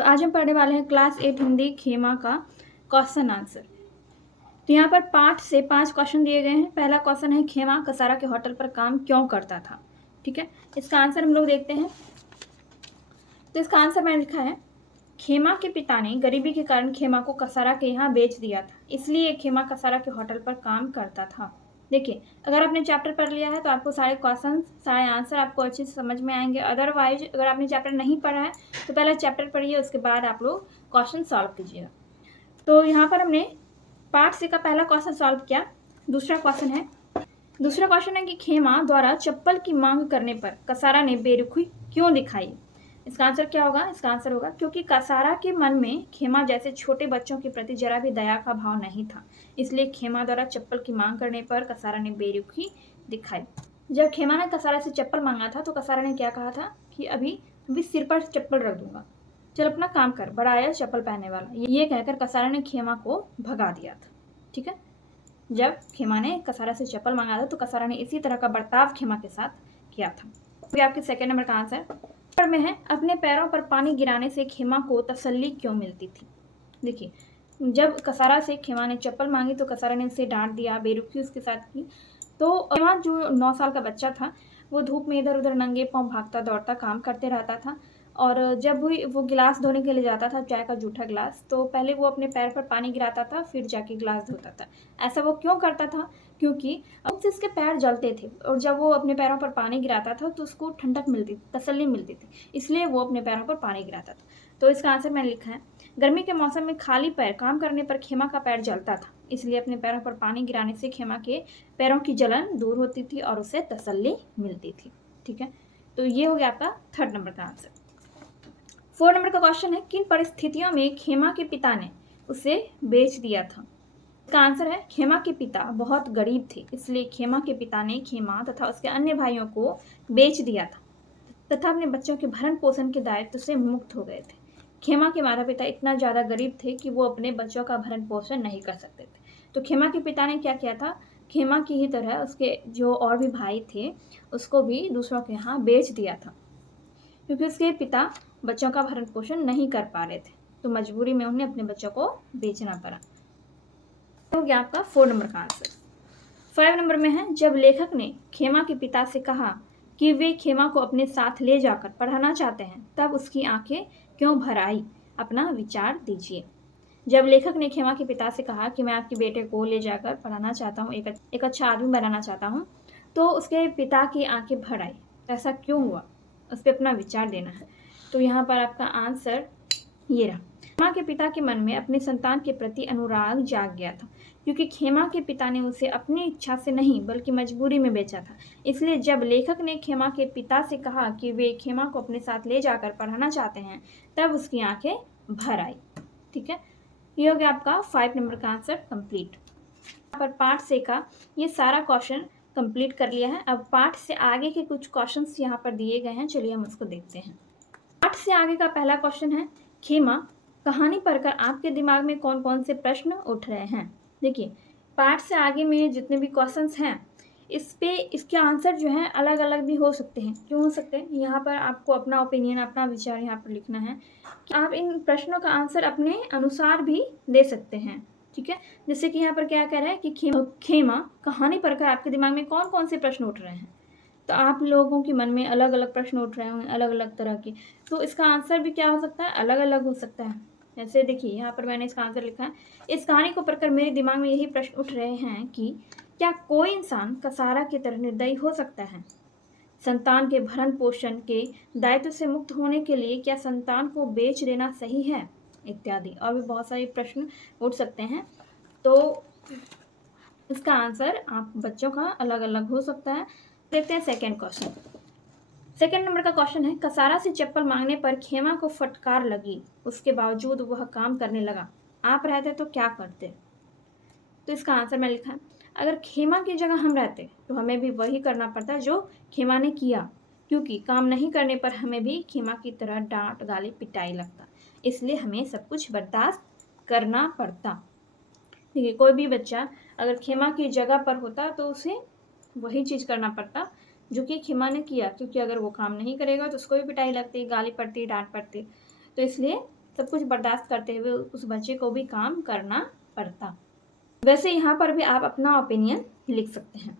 तो आज हम पढ़ने वाले हैं क्लास 8 हिंदी खेमा का क्वेश्चन आंसर। तो यहाँ पर पाठ से 5 क्वेश्चन दिए गए हैं। पहला क्वेश्चन है, खेमा कसारा के होटल पर काम क्यों करता था। ठीक है, इसका आंसर हम लोग देखते हैं। तो इसका आंसर मैंने लिखा है, खेमा के पिता ने गरीबी के कारण खेमा को कसारा के यहाँ बेच दिया था, इसलिए खेमा कसारा के होटल पर काम करता था। देखिए, अगर आपने चैप्टर पढ़ लिया है तो आपको सारे क्वेश्चन, सारे आंसर आपको अच्छे से समझ में आएंगे। अदरवाइज अगर आपने चैप्टर नहीं पढ़ा है तो पहले चैप्टर पढ़िए, उसके बाद आप लोग क्वेश्चन सॉल्व कीजिएगा। तो यहाँ पर हमने पार्ट सी का पहला क्वेश्चन सॉल्व किया। दूसरा क्वेश्चन है कि खेमा द्वारा चप्पल की मांग करने पर कसारा ने बेरुखी क्यों दिखाई। इसका आंसर क्या होगा? इसका आंसर होगा क्योंकि कसारा के मन में खेमा जैसे छोटे बच्चों के प्रति जरा भी दया का भाव नहीं था, इसलिए खेमा द्वारा चप्पल की मांग करने पर कसारा ने बेरुखी दिखाई। जब खेमा ने कसारा से चप्पल मांगा था तो कसारा ने क्या कहा था कि अभी सिर पर चप्पल रख दूंगा, चल अपना काम कर, बड़ा आया चप्पल पहनने वाला, ये कहकर कसारा ने खेमा को भगा दिया था। ठीक है, जब खेमा ने कसारा से चप्पल मांगा था तो कसारा ने इसी तरह का बर्ताव खेमा के साथ किया था। तो आपके सेकंड नंबर का आंसर में है, अपने पैरों पर पानी गिराने से खेमा को तसल्ली क्यों मिलती थी। देखिए, जब कसारा से खेमा ने चप्पल मांगी तो कसारा ने उसे डांट दिया, बेरुखी उसके साथ की। तो खेमा जो 9 साल का बच्चा था, वो धूप में इधर उधर नंगे पांव भागता दौड़ता काम करते रहता था। और जब भी वो गिलास धोने के लिए जाता था, चाय का जूठा गिलास, तो पहले वो अपने पैर पर पानी गिराता था, फिर जाके गिलास धोता था। ऐसा वो क्यों करता था? क्योंकि उससे उसके पैर जलते थे, और जब वो अपने पैरों पर पानी गिराता था तो उसको ठंडक मिलती थी, तसल्ली मिलती थी, इसलिए वो अपने पैरों पर पानी गिराता था। तो इसका आंसर मैंने लिखा है, गर्मी के मौसम में खाली पैर काम करने पर खेमा का पैर जलता था, इसलिए अपने पैरों पर पानी गिराने से खेमा के पैरों की जलन दूर होती थी और उसे तसल्ली मिलती थी। ठीक है, तो ये हो गया आपका थर्ड नंबर का आंसर। 4 नंबर का क्वेश्चन है, किन परिस्थितियों में खेमा के पिता ने उसे बेच दिया था। इसका आंसर है, खेमा के पिता बहुत गरीब थे, इसलिए खेमा के पिता ने खेमा तथा उसके अन्य भाइयों को बेच दिया था तथा अपने बच्चों के भरण पोषण के दायित्व से मुक्त हो गए थे। खेमा के माता पिता इतना ज़्यादा गरीब थे कि वो अपने बच्चों का भरण पोषण नहीं कर सकते थे। तो खेमा के पिता ने क्या किया था, खेमा की ही तरह उसके जो और भी भाई थे उसको भी दूसरों के यहाँ बेच दिया था, क्योंकि उसके पिता बच्चों का भरण पोषण नहीं कर पा रहे थे, तो मजबूरी में उन्हें अपने बच्चों को बेचना पड़ा। हो गया आपका 4 नंबर का आंसर। 5 नंबर में है, जब लेखक ने खेमा के पिता से कहा कि वे खेमा को अपने साथ ले जाकर पढ़ाना चाहते हैं, तब उसकी आंखें क्यों भर आई, अपना विचार दीजिए। जब लेखक ने खेमा के पिता से कहा कि मैं आपके बेटे को ले जाकर पढ़ाना चाहता हूँ, एक अच्छा आदमी बनाना चाहता हूँ, तो उसके पिता की आंखें भर आई। ऐसा क्यों हुआ, उस पर अपना विचार देना है। तो यहाँ पर आपका आंसर ये रहा, खेमा के पिता के मन में अपने संतान के प्रति अनुराग जाग गया था, क्योंकि खेमा के पिता ने उसे अपनी इच्छा से नहीं बल्कि मजबूरी में बेचा था। इसलिए जब लेखक ने खेमा के पिता से कहा कि वे खेमा को अपने साथ ले जाकर पढ़ाना चाहते हैं, तब उसकी आंखें भर आई। ठीक है, ये हो गया आपका 5 नंबर का आंसर कंप्लीट। यहाँ पर पार्ट से का ये सारा क्वेश्चन कंप्लीट कर लिया है। अब पार्ट से आगे के कुछ क्वेश्चंस यहाँ पर दिए गए हैं, चलिए हम उसको देखते हैं। पाठ से आगे का पहला क्वेश्चन है, खेमा कहानी पढ़कर आपके दिमाग में कौन कौन से प्रश्न उठ रहे हैं। देखिए, पाठ से आगे में जितने भी क्वेश्चंस हैं, इसके आंसर जो हैं अलग अलग भी हो सकते हैं। क्यों हो सकते हैं? यहाँ पर आपको अपना ओपिनियन, अपना विचार यहाँ पर लिखना है कि आप इन प्रश्नों का आंसर अपने अनुसार भी दे सकते हैं। ठीक है, जैसे कि यहाँ पर क्या कह रहा है कि खेमा कहानी पढ़कर आपके दिमाग में कौन कौन से प्रश्न उठ रहे हैं। तो आप लोगों के मन में अलग अलग प्रश्न उठ रहे होंगे, अलग अलग तरह के, तो इसका आंसर भी क्या हो सकता है, अलग अलग हो सकता है। जैसे देखिए, यहाँ पर मैंने इसका आंसर लिखा है, इस कहानी को पढ़कर मेरे दिमाग में यही प्रश्न उठ रहे हैं कि क्या कोई इंसान कसारा की तरह निर्दयी हो सकता है। संतान के भरण पोषण के दायित्व से मुक्त होने के लिए क्या संतान को बेच देना सही है, इत्यादि और भी बहुत सारे प्रश्न उठ सकते हैं। तो इसका आंसर आप बच्चों का अलग अलग हो सकता है। देखते हैं सेकेंड क्वेश्चन। सेकेंड नंबर का क्वेश्चन है, कसारा से चप्पल मांगने पर खेमा को फटकार लगी, उसके बावजूद वह काम करने लगा, आप रहते तो क्या करते। तो इसका आंसर मैं लिखा है, अगर खेमा की जगह हम रहते तो हमें भी वही करना पड़ता जो खेमा ने किया, क्योंकि काम नहीं करने पर हमें भी खेमा की तरह डांट गाली पिटाई लगता, इसलिए हमें सब कुछ बर्दाश्त करना पड़ता। देखिए, कोई भी बच्चा अगर खेमा की जगह पर होता तो उसे वही चीज़ करना पड़ता जो कि खेमा ने किया, क्योंकि अगर वो काम नहीं करेगा तो उसको भी पिटाई लगती, गाली पड़ती, डांट पड़ती। तो इसलिए सब कुछ बर्दाश्त करते हुए उस बच्चे को भी काम करना पड़ता। वैसे यहाँ पर भी आप अपना ओपिनियन लिख सकते हैं।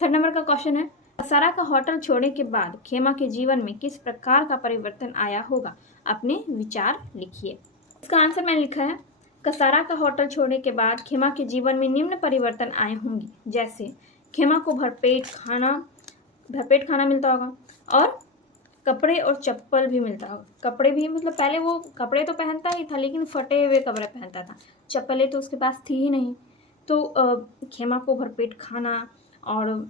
3rd नंबर का क्वेश्चन है, कसारा का होटल छोड़ने के बाद खेमा के जीवन में किस प्रकार का परिवर्तन आया होगा? अपने विचार लिखिए। इसका आंसर मैंने लिखा है, कसारा का होटल छोड़ने के बाद खेमा के जीवन में निम्न परिवर्तन आए होंगे, जैसे खेमा को भरपेट खाना मिलता होगा और कपड़े और चप्पल भी मिलता होगा। कपड़े भी मतलब पहले वो कपड़े तो पहनता ही था, लेकिन फटे हुए कपड़े पहनता था, चप्पलें तो उसके पास थी ही नहीं। तो खेमा को भरपेट खाना और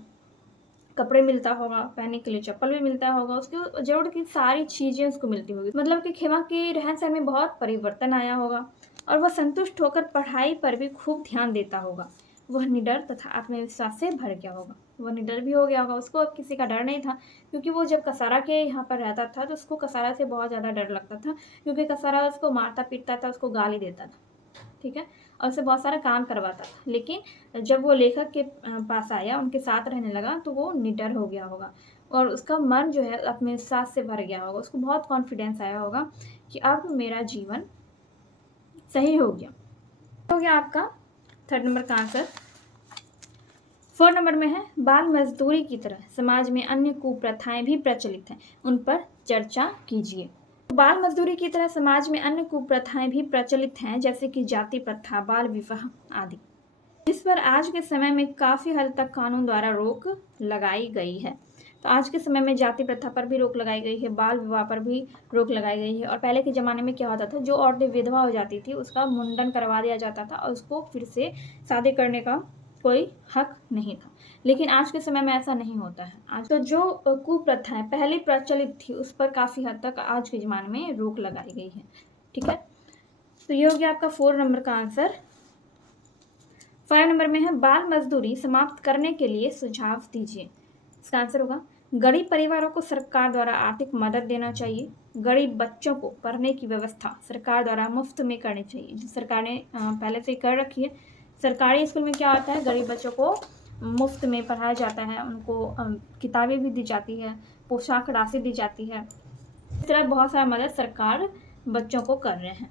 कपड़े मिलता होगा, पहनने के लिए चप्पल भी मिलता होगा, उसको ज़रूरत की सारी चीज़ें उसको मिलती होगी। मतलब कि खेमा के रहन सहन में बहुत परिवर्तन आया होगा और वह संतुष्ट होकर पढ़ाई पर भी खूब ध्यान देता होगा। वह निडर तथा आत्मविश्वास से भर गया होगा। वह निडर भी हो गया होगा, उसको अब किसी का डर नहीं था, क्योंकि वो जब कसारा के यहाँ पर रहता था तो उसको कसारा से बहुत ज़्यादा डर लगता था, क्योंकि कसारा उसको मारता पीटता था, उसको गाली देता था, ठीक है, और उससे बहुत सारा काम करवाता था। लेकिन जब वो लेखक के पास आया, उनके साथ रहने लगा, तो वो निडर हो गया होगा और उसका मन जो है आत्मविश्वास से भर गया होगा। उसको बहुत कॉन्फिडेंस आया होगा कि अब मेरा जीवन सही हो गया आपका 3rd नंबर का आंसर। 4 नंबर में है, बाल मजदूरी की तरह समाज में अन्य कुप्रथाएं भी प्रचलित हैं, उन पर चर्चा कीजिए। बाल मजदूरी की तरह समाज में अन्य कुप्रथाएं भी प्रचलित हैं, जैसे कि जाति प्रथा, बाल विवाह आदि, जिस पर आज के समय में काफ़ी हद तक कानून द्वारा रोक लगाई गई है। तो आज के समय में जाति प्रथा पर भी रोक लगाई गई है, बाल विवाह पर भी रोक लगाई गई है। और पहले के ज़माने में क्या होता था, जो औरतें विधवा हो जाती थी उसका मुंडन करवा दिया जाता था और उसको फिर से शादी करने का कोई हक नहीं था। लेकिन आज के समय में ऐसा नहीं होता है। आज तो जो कुप्रथाएं पहले प्रचलित थी उस पर काफ़ी हद तक आज के ज़माने में रोक लगाई गई है, ठीक है। तो ये हो गया आपका 4 नंबर का आंसर। 5 नंबर में है, बाल मजदूरी समाप्त करने के लिए सुझाव दीजिए। इसका आंसर होगा, गरीब परिवारों को सरकार द्वारा आर्थिक मदद देना चाहिए। गरीब बच्चों को पढ़ने की व्यवस्था सरकार द्वारा मुफ्त में करनी चाहिए, जो सरकार ने पहले से कर रखी है। सरकारी स्कूल में क्या होता है, गरीब बच्चों को मुफ्त में पढ़ाया जाता है, उनको किताबें भी दी जाती है, पोशाक राशि दी जाती है। इस तरह बहुत सारा मदद सरकार बच्चों को कर रहे हैं।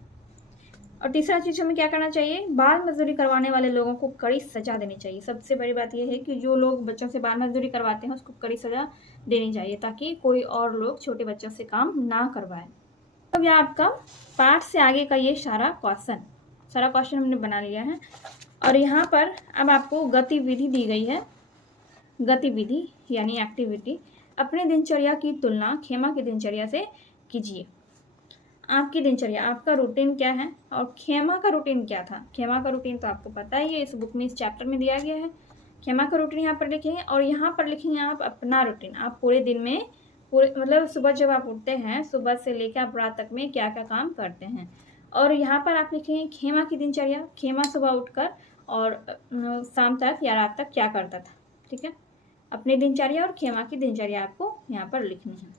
और तीसरा चीज़ हमें क्या करना चाहिए, बाल मजदूरी करवाने वाले लोगों को कड़ी सज़ा देनी चाहिए। सबसे बड़ी बात यह है कि जो लोग बच्चों से बाल मजदूरी करवाते हैं उसको कड़ी सज़ा देनी चाहिए, ताकि कोई और लोग छोटे बच्चों से काम ना करवाएं। अब यह आपका पाठ से आगे का ये सारा क्वेश्चन हमने बना लिया है। और यहाँ पर अब आपको गतिविधि दी गई है। गतिविधि यानी एक्टिविटी, अपने दिनचर्या की तुलना खेमा की दिनचर्या से कीजिए। आपकी दिनचर्या, आपका रूटीन क्या है और खेमा का रूटीन क्या था। खेमा का रूटीन तो आपको पता ही है, इस बुक में इस चैप्टर में दिया गया है। खेमा का रूटीन यहाँ पर लिखेंगे और यहाँ पर लिखेंगे आप अपना रूटीन। आप पूरे दिन में मतलब सुबह जब आप उठते हैं, सुबह से लेकर आप रात तक में क्या क्या काम करते हैं। और यहाँ पर आप लिखेंगे खेमा की दिनचर्या, खेमा सुबह उठकर और शाम तक या रात तक क्या करता था, ठीक है। अपनी दिनचर्या और खेमा की दिनचर्या आपको यहाँ पर लिखनी है।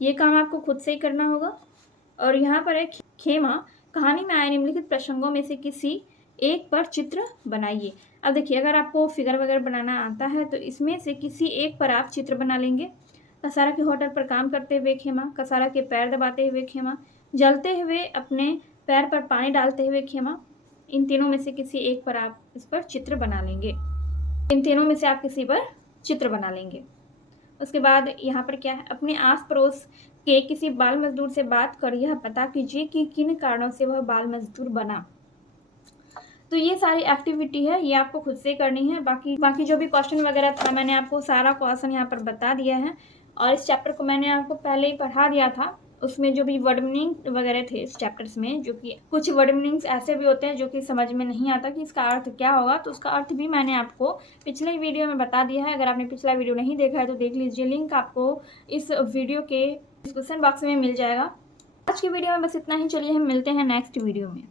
ये काम आपको खुद से ही करना होगा। और यहाँ पर एक खेमा कहानी में आए निम्नलिखित प्रसंगों में से किसी एक पर चित्र बनाइए। अब देखिए, अगर आपको फिगर वगैरह बनाना आता है तो इसमें से किसी एक पर आप चित्र बना लेंगे। कसारा के होटल पर काम करते हुए खेमा, कसारा के पैर दबाते हुए खेमा, जलते हुए अपने पैर पर पानी डालते हुए खेमा। इन तीनों में से किसी एक पर आप इस पर चित्र बना लेंगे। इन तीनों में से आप किसी पर चित्र बना लेंगे। उसके बाद यहाँ पर क्या है, अपने आस पड़ोस के किसी बाल मजदूर से बात कर यह पता कीजिए कि किन कारणों से वह बाल मजदूर बना। तो ये सारी एक्टिविटी है, ये आपको खुद से करनी है। बाकी जो भी क्वेश्चन वगैरह था मैंने आपको सारा क्वेश्चन यहाँ पर बता दिया है। और इस चैप्टर को मैंने आपको पहले ही पढ़ा दिया था। उसमें जो भी वर्ड मीनिंग वगैरह थे इस चैप्टर्स में, जो कि कुछ वर्ड मीनिंग्स ऐसे भी होते हैं जो कि समझ में नहीं आता कि इसका अर्थ क्या होगा, तो उसका अर्थ भी मैंने आपको पिछले वीडियो में बता दिया है। अगर आपने पिछला वीडियो नहीं देखा है तो देख लीजिए, लिंक आपको इस वीडियो के डिस्क्रिप्शन बॉक्स में मिल जाएगा। आज की वीडियो में बस इतना ही। चलिए हम मिलते हैं नेक्स्ट वीडियो में।